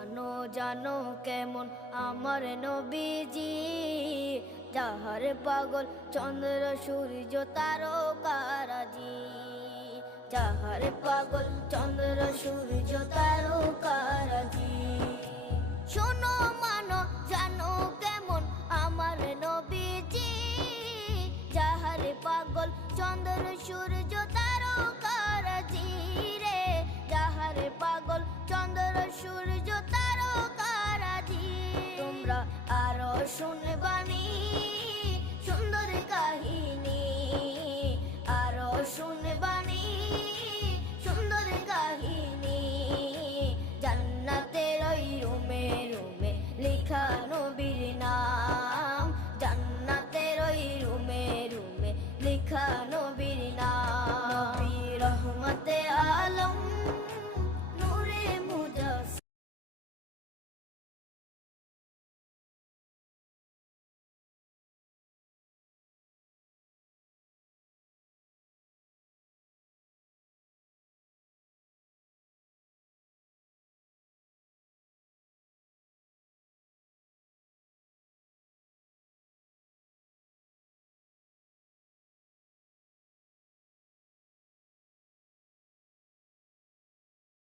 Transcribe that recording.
জানো জানো কেমন আমার নবীজি, যাহার পাগল চন্দ্র সূর্য তারকারাজি। যাহার পাগল চন্দ্র সূর্য তারকারাজি। শোনো মানো জানো কেমন আমার নবীজি, যাহার পাগল চন্দ্র সূর্য তারকারাজি রে। যাহার পাগল চন্দ্র সূর্য তারকারাজি। তোমরা আরো শুনে